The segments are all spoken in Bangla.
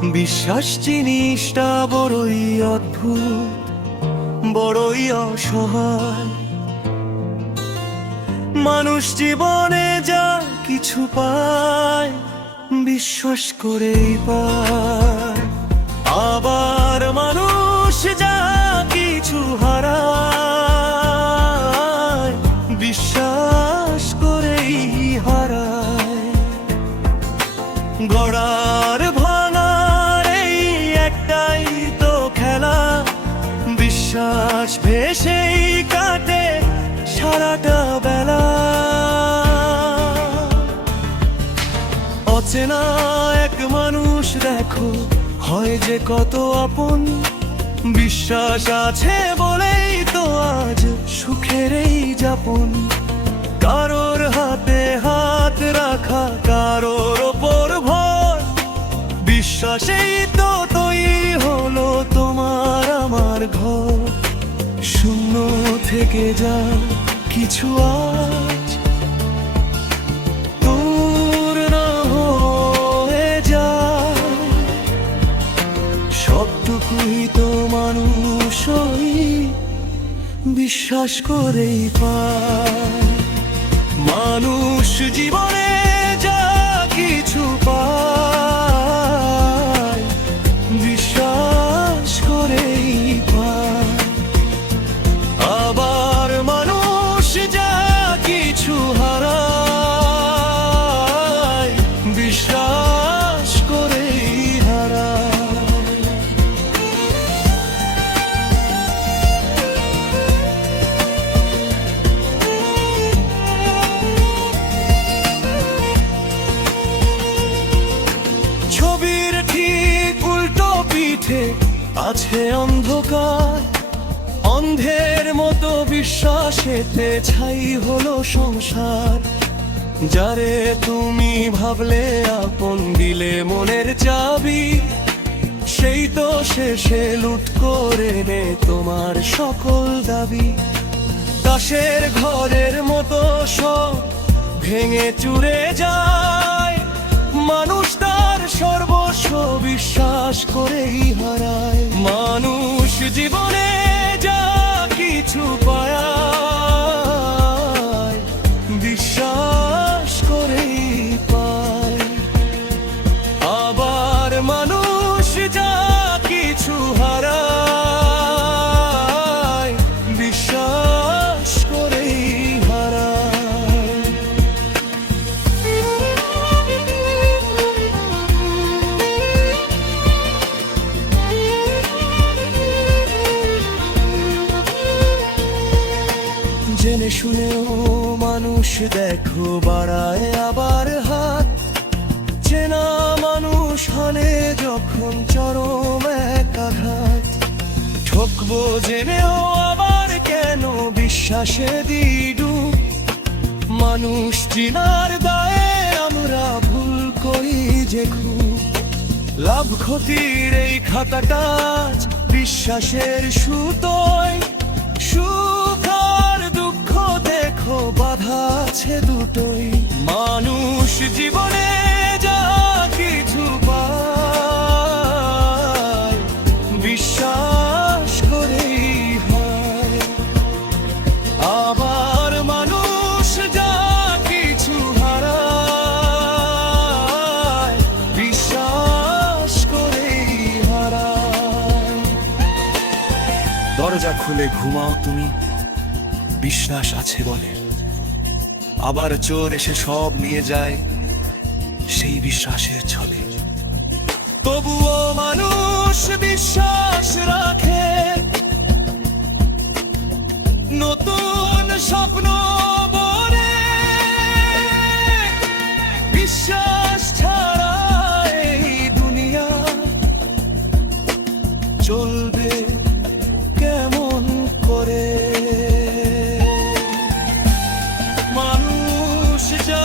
বিশ্বাস জিনিসটা বড়ই অদ্ভুত, বড়ই অসহায়। মানুষ জীবনে যা কিছু পায় বিশ্বাস করেই পায়, আবার মানুষ যা কিছু হারায় বিশ্বাস করেই হারায়। গড়ার ভাঙার এই একটাই তো খেলা, বিশ্বাস ভেসেই কাটে সারাটা বেলা। অচেনা এক মানুষ দেখো হয় যে কত আপন, বিশ্বাস আছে বলেই তো আজ সুখের এই যাপন। কারোর হাতে হাত রাখা, কারোর ওপর ভর, বিশ্বাসেই তো তৈরি হলো তোমার আমার ঘর। শূন্য থেকে যা কিছু আজ পূর্ণ হয়ে যায়, সবটুকুই তো মানুষই বিশ্বাস করেই পায়। মানুষ জীবনে যা কিছু পায় বিশ্বাস করেই পায়, আবার মানুষ যা কিছু হারায় বিশ্বাস করেই হারায়। ছবির ঠিক উল্টো পিঠে আছে অন্ধকার, অন্ধের মতো বিশ্বাসেতে ছাই হলো সংসার। যারে তুমি ভাবলে আপন, দিলে মনের চাবি, সেই তো শেষে লুট করে নে তোমার সকল দাবি। দাসের ঘরের মতো সব ভেঙে চুরে যায়, মানুষ তার সর্বস্ব বিশ্বাস করেই হারায়। মানুষ জীবনে যা কিছু পায় বিশ্বাস করেই পায়, আবার মানুষ যা কিছু হারায় বিশ্বাস করেই হারায়। জেনে শুনেও মানুষ দেখো বাড়ায় আবার হাত, চেনা মানুষ হানে যখন চরম এক আঘাত। ঠকবো জেনেও আবার কেন বিশ্বাসে দিই ডুব, মানুষ চিনার দায়ে আমরা ভুল করি যে খুব। লাভ ক্ষতির এই খাতাটা বিশ্বাসের সুতোয়, সুখ আর দুঃখ দেখো বাধা আছে দুটোই। মানুষ জীবনে যা কিছু পায় বিশ্বাস করেই হয়, আবার মানুষ যা কিছু হারায় বিশ্বাস করেই হারায়। দরজা খুলে ঘুমাও তুমি, বিশ্বাস আছে বলে, আবার চোর এসে সব নিয়ে যায় সেই বিশ্বাসের ছলে। তবুও মানুষ বিশ্বাস রাখে, নতুন স্বপ্ন বলে। বিশ্বাস ছাড়া এই দুনিয়া চলবে কেমন করে। মানুষ যা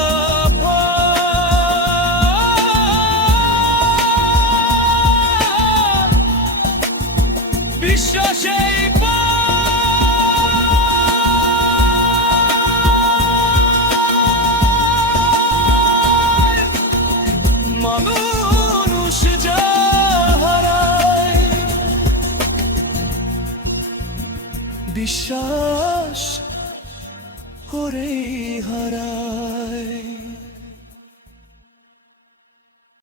বিশ্বাসেই মানুষ যা বিশ্বাস করেই হারা।